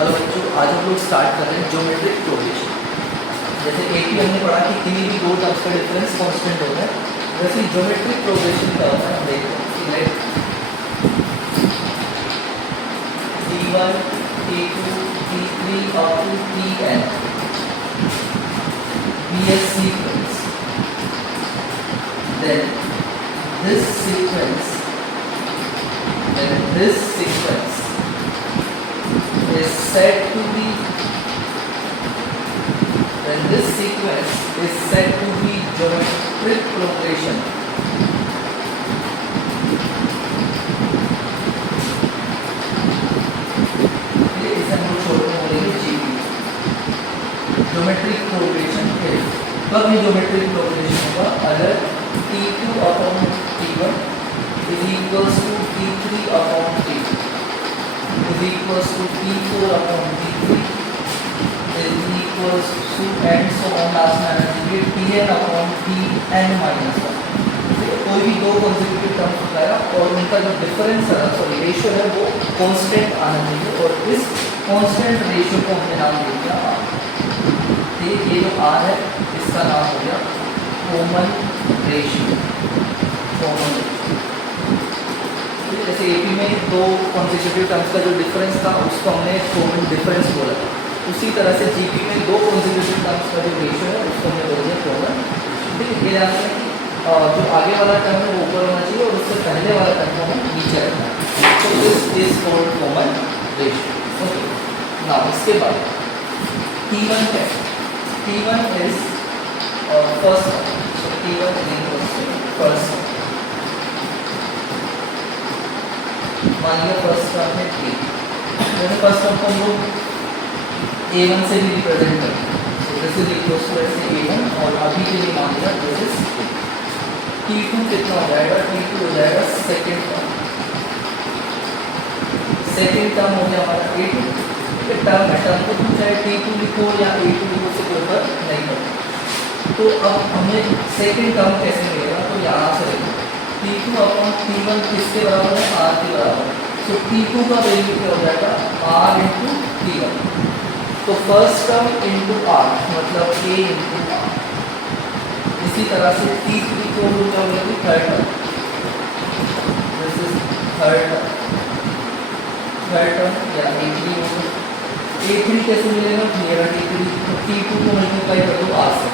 Hello बच्चों, आज हम लोग स्टार्ट कर रहे हैं ज्योमेट्रिक प्रोग्रेशन। जैसे एक ही हमने पढ़ा कि किन्हीं भी दो टर्म्स का डिफरेंस कांस्टेंट होता है, वैसे ज्योमेट्रिक प्रोग्रेशन क्या होता है हम देखते हैं। T1, T2, T3 up to Tn be a sequence. Then this sequence is said to be geometric progression. ये इसे हम लोग शॉर्ट में बोलेंगे जीपी। ज्योमेट्रिक प्रोग्रेशन है। कब ये ज्योमेट्रिक प्रोग्रेशन होगा? अगर T2 upon T1 is equals to T3 upon T2 is equals to T4 upon T3 is equals to and so on last में आना चाहिए Tn upon Tn minus 1। कोई भी दो कंसेक्यूटिव टर्म्स बताया और उनका जो डिफरेंस है, सॉरी रेशियो है, वो कांस्टेंट आना चाहिए और इस कांस्टेंट रेशियो को हमने नाम दे दिया R। ठीक, ये जो R है इसका नाम हो गया कॉमन रेशियो। जैसे एपी में दो कॉन्सेक्यूटिव टर्म्स का जो डिफरेंस था उसको हमने कॉमन डिफरेंस बोला था, उसी तरह से जीपी में दो कॉन्सेक्यूटिव टर्म्स का जो रेशियो है उसको हमने बोल दिया कॉमन। ठीक है, ये जानते हैं कि जो आगे वाला टर्म है वो ऊपर होना चाहिए और उससे पहले वाला टर्म को हमें नीचे रखना है। तो this is called common ratio. Okay, now इसके बाद T1 है। T1 is first term, so T1 is equals to first term. मान लिया फर्स्ट टर्म है T, जैसे फर्स्ट टर्म को हम लोग A1 से भी रिप्रेजेंट करते हैं, so this is equals to ऐसे A1 और अभी के लिए मान लिया दिस इज T2 कितना हो जाएगा? T2 हो जाएगा सेकेंड टर्म। सेकेंड टर्म हो गया हमारा A2। ठीक है, टर्म है, टर्म को तुम चाहे T2 लिखो या A2 लिखो, से कोई फर्क नहीं पड़ता। तो अब हमें सेकेंड टर्म कैसे मिलेगा? तो यहाँ से देखो T2 अपॉन T1 किसके बराबर है? R के बराबर है। तो T2 का वैल्यू क्या हो जाएगा? R into T1। तो फर्स्ट टर्म इंटू R मतलब A इंटू R। इसी तरह से T3 को हम लोग क्या बोलेंगे? Third term. This is third term या A3 होगा। A3 कैसे मिलेगा? मेरा T3 तो T2 को मल्टीप्लाई कर दो R से,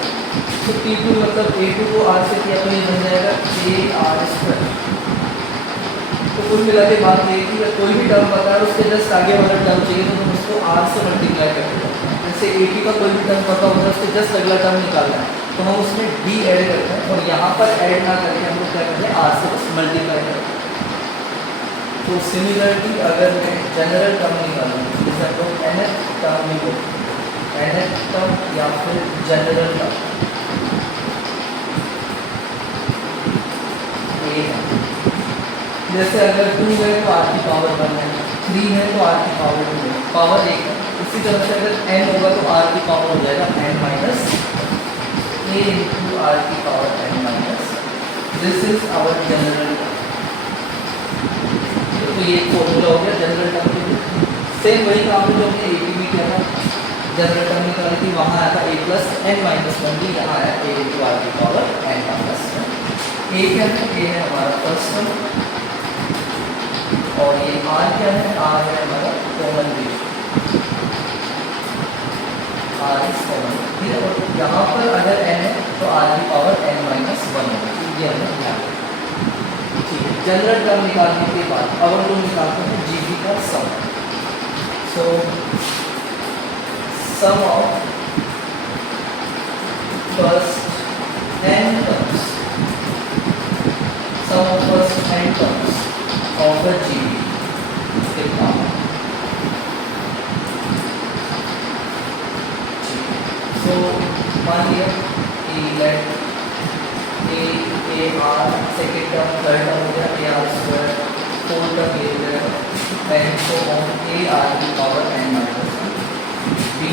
तो T2 मतलब A2 को R से किया तो ये बन जाएगा AR²। तो कुल मिला के बात ये कि कोई भी टर्म पता है उसके जस्ट आगे वाला टर्म चाहिए तो तुम उसको R से मल्टीप्लाई कर दो। जैसे AP का कोई भी टर्म पता होता है उसके जस्ट अगला टर्म निकालना है तो हम उसमें D ऐड करते हैं और यहाँ पर ऐड ना करके हम लोग क्या करते हैं? R से बस मल्टीप्लाई करते हैं। तो सिमिलरली अगर मैं जनरल टर्म निकालूँ, जैसे हम लोग nth टर्म लिखो, nth टर्म या फिर जनरल टर्म A है। जैसे अगर 2 है तो R की पावर 1 है, 3 है तो R की पावर 2 है, पावर 1 है। उसी तरह से अगर n होगा तो R की पावर हो जाएगा n minus A into R की power n minus. This is our general term. तो ये फॉर्मूला हो गया जनरल टर्म के लिए। सेम वही काम जो हमने AP में किया था, जनरल टर्म निकाली थी, वहाँ आया था A प्लस n माइनस 1 भी, यहाँ आया A इंटू R की पावर n माइनस 1। A क्या है? A है हमारा फर्स्ट टर्म और ये R क्या है? R है हमारा common ratio. R is common. ठीक है, और यहाँ पर अगर n है तो R की पावर n माइनस 1 होगी। ये हमें ध्यान रखना। ठीक है, जनरल टर्म निकालने के बाद अब हम लोग निकालते हैं GP का sum. So sum of first n terms, sum of first n terms of the GP कितना है? सो मान लिया कि let AR second term, third term हो गया AR², फोर्थ टर्म ये हो जाएगा एंड सो ऑन AR की power n minus 1 be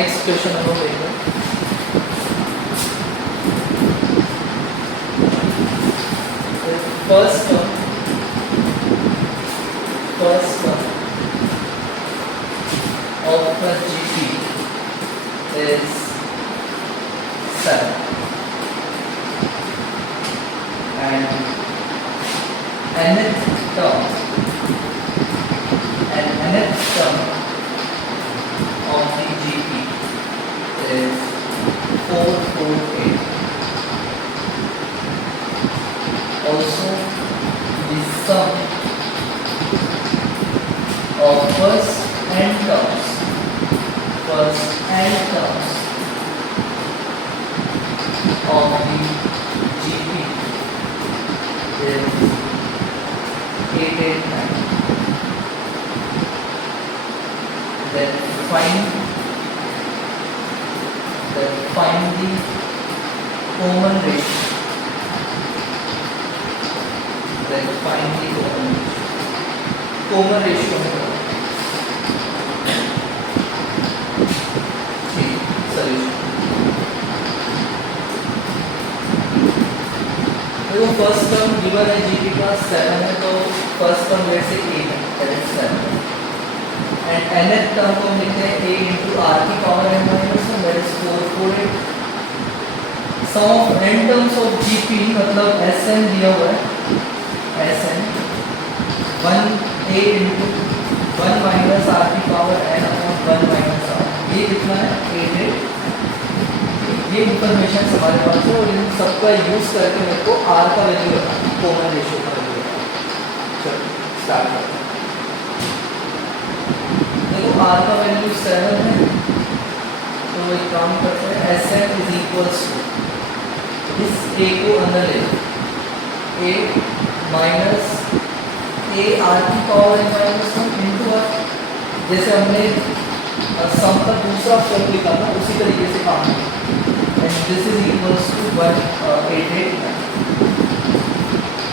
next question हम लोग देखते हैं। First term of the GP is 7 and nth term of the GP is 448. Also the sum of first n terms of the GP is 889. Then find the common ratio. Common ratio solution. देखो first term given है GP का 7 है, तो first term wait से 8 है, that is 7 and nth term को हम लिखते हैं a into r की power n minus 1, that is 448. Sum of n terms of GP मतलब sn दिया हुआ है, sn 1a into 1 minus r की power n upon 1 minus r, ये कितना है 88. ये इंफॉर्मेशन हमारे पास है और इन सबका यूज करके मेरे को r का वैल्यू बताना, कॉमन रेशियो का वैल्यू बताना. चलो स्टार्ट करते हैं. देखो r का वैल्यू 7 है, तो एक काम करते हैं, Sn इज इक्वल्स टू इस a को अंदर ले a माइनस a r की power n minus 1 into r. जैसे हमने सम का दूसरा फॉर्म लिखा था उसी तरीके से काम किया. And this is equals to 188.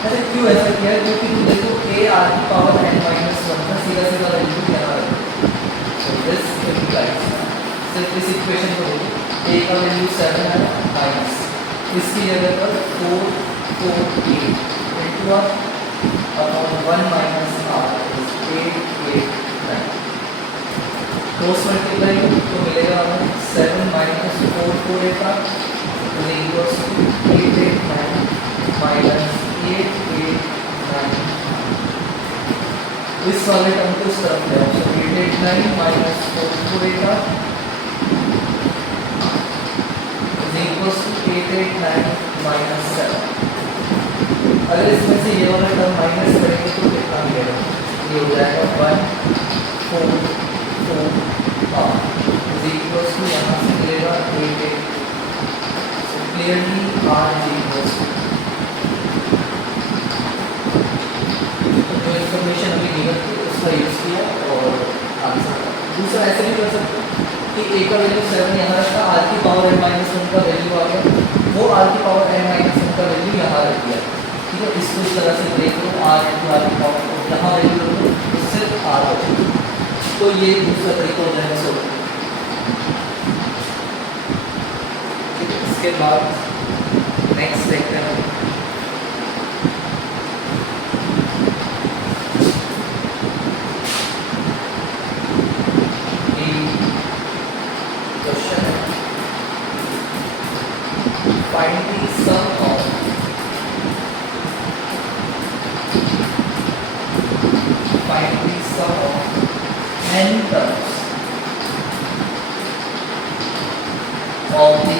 अरे क्यों ऐसा किया है? क्योंकि तुम देखो a r की पावर n minus 1 का सीधा सीधा वैल्यू क्या आ रहा है. So this implies सिर्फ इस इक्वेशन को देखो, a का वैल्यू 7 है माइनस इसकी जगह पर 448 into upon 1 minus r is 889. Cross multiply तो मिलेगा हमें 7 माइनस 448 का इज इक्वल्स टू 889 माइनस 889. इस वाले टर्म को इस तरफ ले आओ, सो 889 माइनस 448 का इज इक्वल्स टू 889 माइनस 7. अगर इसमें से ये वाला टर्म माइनस करेंगे तो कितना मिलेगा? ये हो जाएगा 144 is equals to यहाँ से मिलेगा 88. So clearly r is equals to, तो जो इन्फॉर्मेशन अभी गिवन थी उसका यूज किया और आंसर. दूसरा ऐसे भी कर सकते हो कि a का वैल्यू 7 यहाँ रखा, r की पावर n माइनस 1 का वैल्यू आ गया, वो r की पावर n माइनस 1 का वैल्यू यहाँ रख दिया. ठीक है, इसको इस तरह से देख लो, r into r की पावर यहाँ वैल्यू रख लो, उससे r बचेगा. तो ये दूसरा तरीका हो जाएगा सो. इसके बाद नेक्स्ट देखते हैं क्वेश्चन है find the sum of n terms of the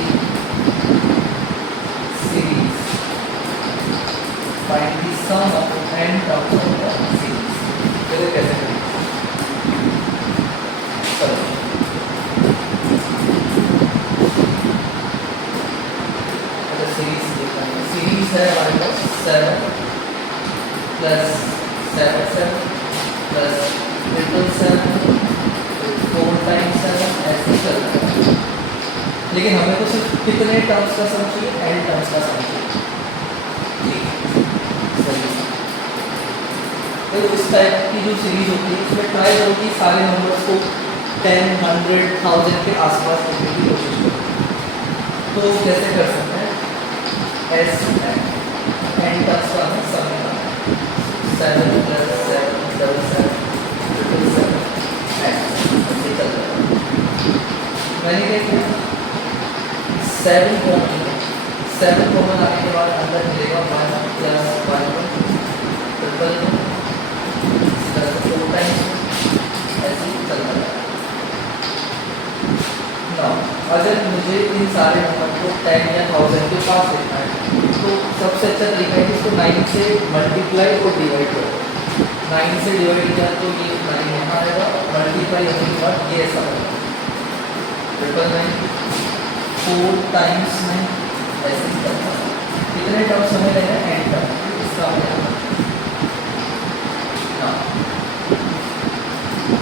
series. Find the sum of n terms of the series. चलिए कैसे करें? चलो सीरीज देखते हैं. सीरीज है हमारे पास 7 प्लस 7 प्लस 7 4 टाइम्स 7 ऐसे चलता है. लेकिन हमें तो सिर्फ कितने टर्म्स का सम चाहिए? n टर्म्स का सम चाहिए. सही. तो इस टाइप की जो सीरीज होती है उसमें ट्राई करो कि सारे नंबर्स को 10, 100,000 के आसपास लिखने की कोशिश करो। तो कैसे कर सकते हैं? एस एन टर्म्स का हमें सम निकालना है। 7 + 7 = 7 ऐसे चल रहा है। मैंने क्या किया, 7 कॉमन आने के बाद अंदर मिलेगा 1 + 1 ट्रिपल 4 टाइम्स ऐसे ही चलता है। अगर मुझे इन सारे नंबर को 10 या 1000 के पास लिखना है तो सबसे अच्छा तरीका है कि इसको 9 से मल्टीप्लाई और डिवाइड करो। 9 से डिवाइड किया तो ये 9 यहाँ आएगा, मल्टीप्लाई होने के बाद ये ऐसा होगा 999 4 टाइम्स 9 ऐसे ही करता है। कितने टर्म्स हमें लेना है? n term. इसका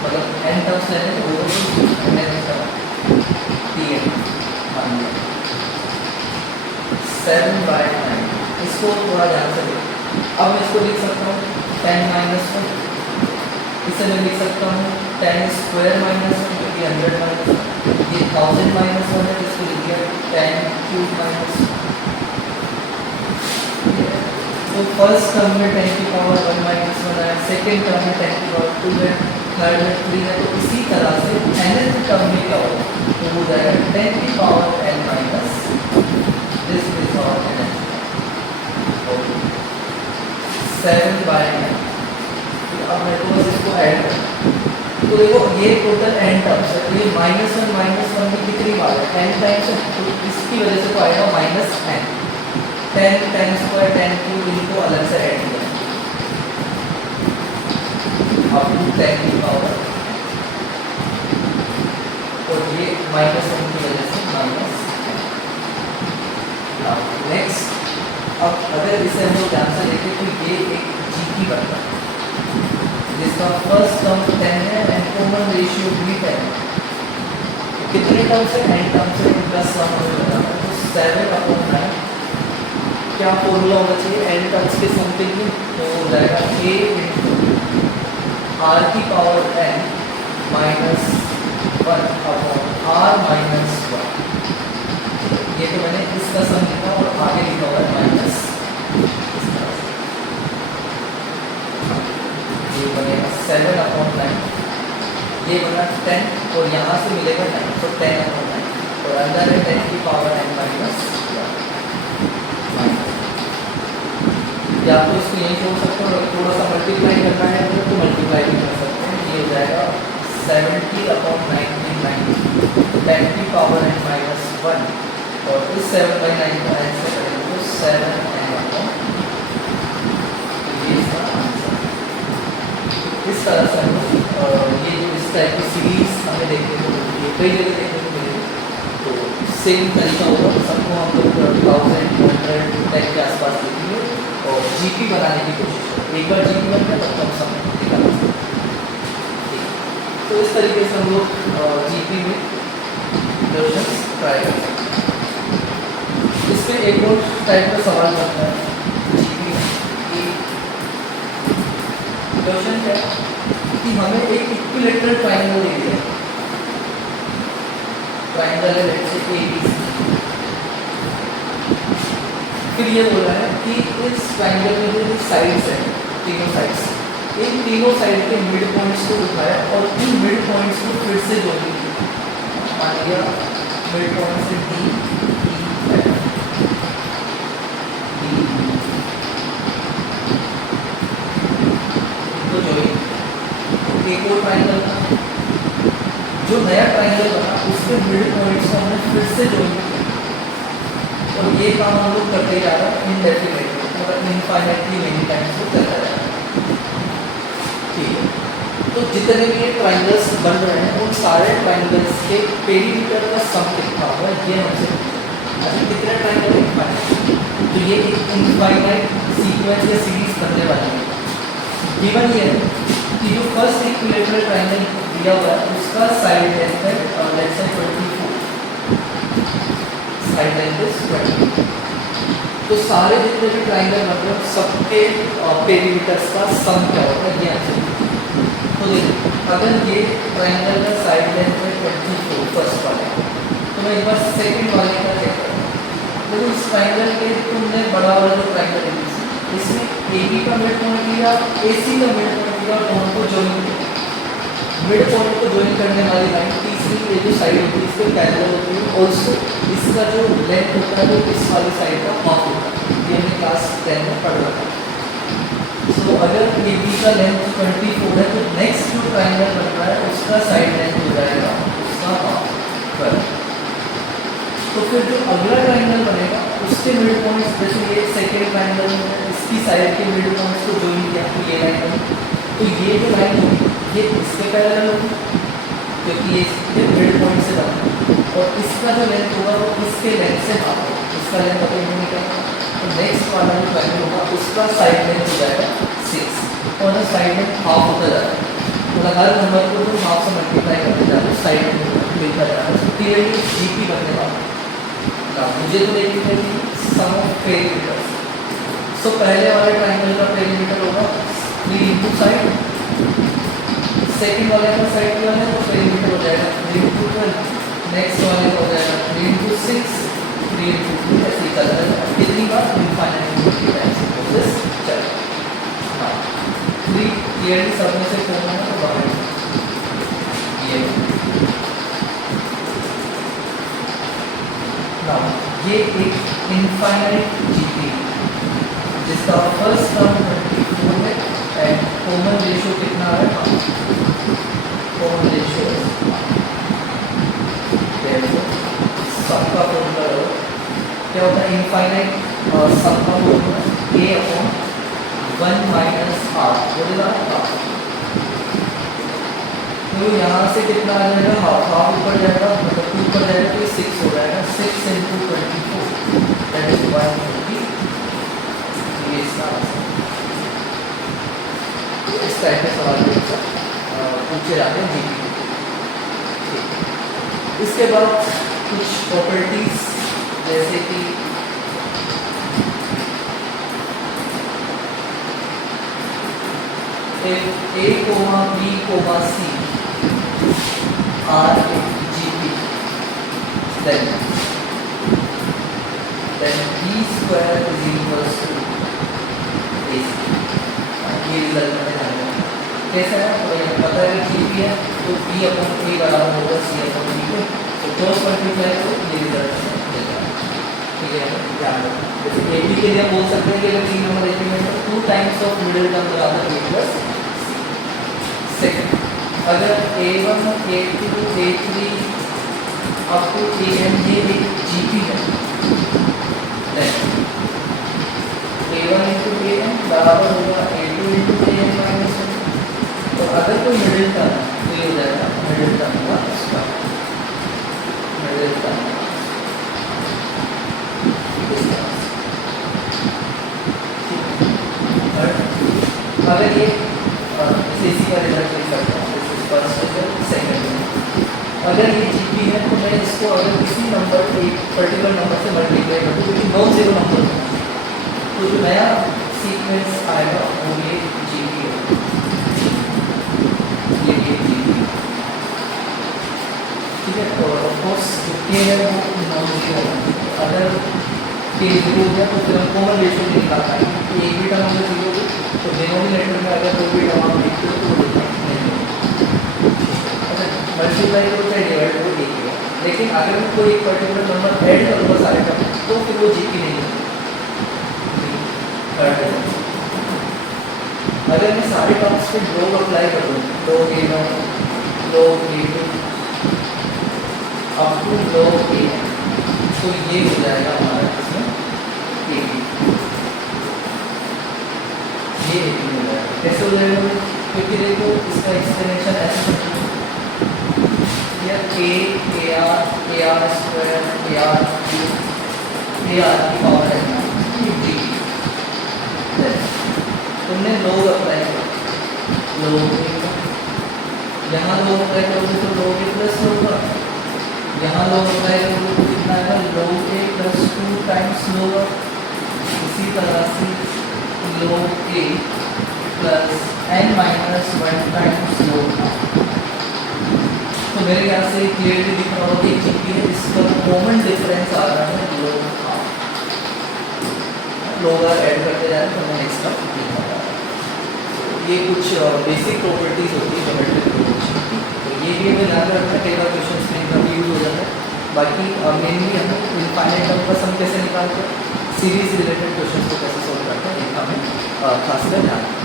मतलब n टर्म्स लेने तो वो मान लिया 7/9। इसको थोड़ा ध्यान से देखो। अब मैं इसको लिख सकता हूँ 10 - 1। इसे मैं लिख सकता हूँ 10² - 1 क्योंकि 100 - 1। ये 1000 - 1 है, इसको लिख दिया 10³ - 1। तो फर्स्ट टर्म में 10 की पावर 1 - 1 है, सेकेंड टर्म में 10 की पावर 2 है, थर्ड में 3 है। तो इसी तरह से nth टर्म में क्या होगा? तो हो जाएगा 10 की power n minus this is और nth। 7/9। अब मेरे को बस इसको ऐड करना है। तो देखो ये टोटल n टर्म्स है, तो ये -1 - 1 की कितनी बार है? n टाइम्स है, तो इसकी वजह से तो आएगा -n। 10 10² 10³ इनको अलग से ऐड किया अब 10 की पावर और ये -1 की वजह से -। नेक्स्ट, अब अगर इसे हम लोग ध्यान से देखें तो ये एक GP बनता है जिसका फर्स्ट टर्म 10 है एंड कॉमन रेशियो भी 10 है। कितने टर्म्स है? n टर्म्स है, इनका सम हमें बताना है। तो 7/9 क्या फॉर्मूला होना चाहिए n टर्म्स के सम के लिए? तो हो जाएगा a r की पावर n -1/r -1। ये तो मैंने इसका सम लिखा और आगे लिखा हुआ है माइनस। ये बनेगा 7/9, ये बना 10 और यहाँ से मिलेगा 9, तो 10/9 और अंदर है 10 की पावर n -1। या तो इसको यही छोड़ सकते हो, अगर थोड़ा सा मल्टीप्लाई करना है तो मल्टीप्लाई भी कर सकते हैं। ये हो जाएगा 70/90 10 की पावर n -1 और इस 7/9 का n से करेंगे तो 7n। ये इसका आंसर। इस तरह से हम ये जो इस टाइप की सीरीज हमें देखने को मिलती है, कई जगह देखने को मिलेगी। तो सेम तरीका होगा, सबको हम लोग 1000 100 10 के आसपास लिखेंगे और GP बनाने की कोशिश करें। एक बार GP बन गया तब हम सब निकाल सकते हैं। तो इस तरीके से हम लोग GP में क्वेश्चन ट्राई कर सकते हैं। इसमें एक और टाइप का सवाल बनता है GP में कि क्वेश्चन क्या है कि हमें एक इक्विलैटरल ट्रायंगल दे दिया है। ट्रायंगल है लेट्स से ABC। फिर ये बोला है कि इस ट्रायंगल में जो साइड्स हैं, तीनों साइड्स, इन तीनों साइड के मिड पॉइंट्स को उठाया और इन मिड पॉइंट्स को फिर से जोड़ने की। मान लिया मिड पॉइंट से D तो जोड़ी। एक और ट्रायंगल था, जो नया ट्रायंगल बना उसके मिड पॉइंट्स को हमने फिर से जोड़ किया और ये काम हम लोग करते जा रहा है इनडेफिनेटली, मतलब इनफाइनाइटली मेनी टाइम्स को करता जा रहा है। ठीक है, तो जितने भी ये ट्रायंगल्स बन रहे हैं उन सारे ट्रायंगल्स के पेरीमीटर का सम लिखा हुआ है। ये हमसे अभी कितने ट्रायंगल इनफाइनाइट, तो ये एक इनफाइनाइट सीक्वेंस या सीरीज बनने वाली है। गिवन ये है कि जो फर्स्ट इक्विलैटरल ट्रायंगल दिया हुआ है उसका साइड लेंथ है let's say 24, side length is 24। तो सारे जितने भी ट्रायंगल बन रहे हैं सबके पेरीमीटर्स का सम क्या होगा ये आंसर। तो तो देखो अगर ये ट्राइंगल का साइड लेंथ है 24 फर्स्ट वाले, तो मैं एक बार सेकंड वाले का चेक करूँ। देखो इस ट्राइंगल के तुमने बड़ा वाला जो ट्राइंगल है इसमें AB का मिड पॉइंट लिया, AC का मिड पॉइंट लिया और दोनों को ज्वाइन किया। मिड पॉइंट को ज्वाइन करने वाली लाइन तीसरी ये जो साइड होती है इसके पैरेलल होती है। ऑल्सो इसका जो लेंथ होता है वो इस वाली साइड का हाफ होता है, ये हमने क्लास 10 में पढ़ रखा है। सो अगर AB का लेंथ 24 है तो नेक्स्ट जो ट्राइंगल बन रहा है उसका साइड लेंथ हो जाएगा उसका हाफ। तो फिर जो अगला ट्राइंगल बनेगा उसके मिड पॉइंट्स, जैसे ये सेकेंड ट्राइंगल में इसकी साइड के मिड पॉइंट्स को ज्वाइन किया तो ये लाइन बनी, तो ये जो लाइन होगी ये इसके पैरेलल होगी क्योंकि ये मिड पॉइंट से बना, और इसका जो लेंथ होगा वो इसके लेंथ से हाफ होगा, इसका लेंथ अपने मीटर है। तो नेक्स्ट वाला जो ट्राइंगल होगा उसका साइड लेंथ हो जाएगा 6 और साइड लेंथ हाफ होता जाता है। मतलब हर नंबर को तुम हाफ से मल्टीप्लाई करते जाते हो, साइड लेंथ मिलता जाता है। तो क्लियरली GP बनने वाला ना, मुझे तो देखनी है कि सम ऑफ पेरीमीटर्स। सो पहले वाले ट्राइंगल का पेरीमीटर होगा 3 इंटू साइड, सेकंड वाले का साइड जो है तो पेरीमीटर हो जाएगा 3 इंटू 12, नेक्स्ट वाले का हो जाएगा 3 इंटू 6, 3 इंटू 2, ऐसे ही चलता है। कितनी बार इनफाइनाइट टाइम्स प्रोसेस चलेगा। हाँ 3 क्लियरली सब में से कौन है तो बाहर ये ना, ये एक इनफाइनाइट GP जिसका फर्स्ट टर्म 24 है एंड कॉमन रेशियो कितना है, कॉमन रेशियो सबका फॉर्मूला क्या होता है, इनफाइनाइट सबका फॉर्मूला A/1 माइनस R बोलेगा हाफ। तो यहाँ से कितना आ जाएगा, हाफ ऊपर जाएगा मतलब 2 ऊपर जाएगा तो 6 हो जाएगा, 6 इंटू 24 दैट इज 120। ये इसका इस टाइप के सवाल पूछे जाते हैं GP। इसके बाद कुछ प्रॉपर्टीज जैसे कि A, B, C are GP, then B square is equals to AC। ये रिजल्ट में जाना कैसा है, तो ये पता है कि GP है तो B अपॉन A बराबर होगा C अपॉन B को, तो क्रॉस मल्टीप्लाई तो ये रिजल्ट मिलेगा। ठीक है, ध्यान रखना। जैसे AB के लिए हम बोल सकते हैं कि अगर 3 नंबर एलिमेंट है 2 टाइम्स ऑफ मिडिल टर्म बराबर A प्लस सेकंड। अगर A1, A2, A3 up to AN ये एक GP है, A1 इंटू AN बराबर होगा A2 इंटू AN माइनस 1। तो अगर कोई मिडिल टर्म तो ये हो जाएगा मिडिल टर्म का इसका मिडिल टर्म अगर ये इसी का रिजल्ट लिख सकता हूँ, फर्स्ट सेकंड। अगर ये GP है तो मैं इसको अगर किसी नंबर एक पर्टिकुलर नंबर से मल्टीप्लाई कर दूँ क्योंकि नॉन जीरो नंबर तो जो नया सीक्वेंस आएगा वो ये GP है, ये GP। ठीक है, तो ऑफकोर्स जो K है वो नॉन जीरो है। अगर K जीरो हो गया तो फिर हम कॉमन रेशियो निकाल पाएंगे कि एक भी टर्म अगर जीरो हो तो डिनोमिनेटर में अगर कोई भी टर्म आप देखते हो तो वो नहीं मल्टीप्लाई करो चाहे डिवाइड करो एक ही है। लेकिन अगर मैं कोई एक पर्टिकुलर नंबर ऐड करूँगा सारे टर्म तो फिर वो GP नहीं होगा। अगर मैं सारे टर्म्स पे log अप्लाई कर दूँ, log A1, log A2 up to log AN, तो ये हो जाएगा हमारा इसमें AP। ये AP हो जाएगा। कैसे हो जाएगा, क्योंकि देखो इसका एक्सप्लेनेशन ऐसे A, AR, AR square, AR cube, AR की पावर है GP। तुमने log अप्लाई किया, log यहाँ log अप्लाई करोगे तो log A प्लस होगा, यहाँ log अप्लाई करोगे तो कितना आएगा log A plus 2 times log। इसी तरह से log A plus n minus 1 times slow था। तो मेरे ख्याल से क्लियरली दिख रहा होगा कि एक चिट्ठी है जिसका कॉमन डिफरेंस आ रहा है लोग ऐड करते जा रहे हैं, तो मैं नेक्स्ट का लिखा जा रहा है। ये कुछ बेसिक प्रॉपर्टीज होती है ज्योमेट्रिक प्रोग्रेशन की, तो ये भी हमें ध्यान रखना है, कई बार क्वेश्चन में इनका यूज हो जाता है। बाकी मेनली हम इनफाइनाइट टर्म का सम कैसे निकालते हैं, सीरीज रिलेटेड क्वेश्चन को कैसे सॉल्व करते हैं, इनका हमें खासकर ध्यान रखना है।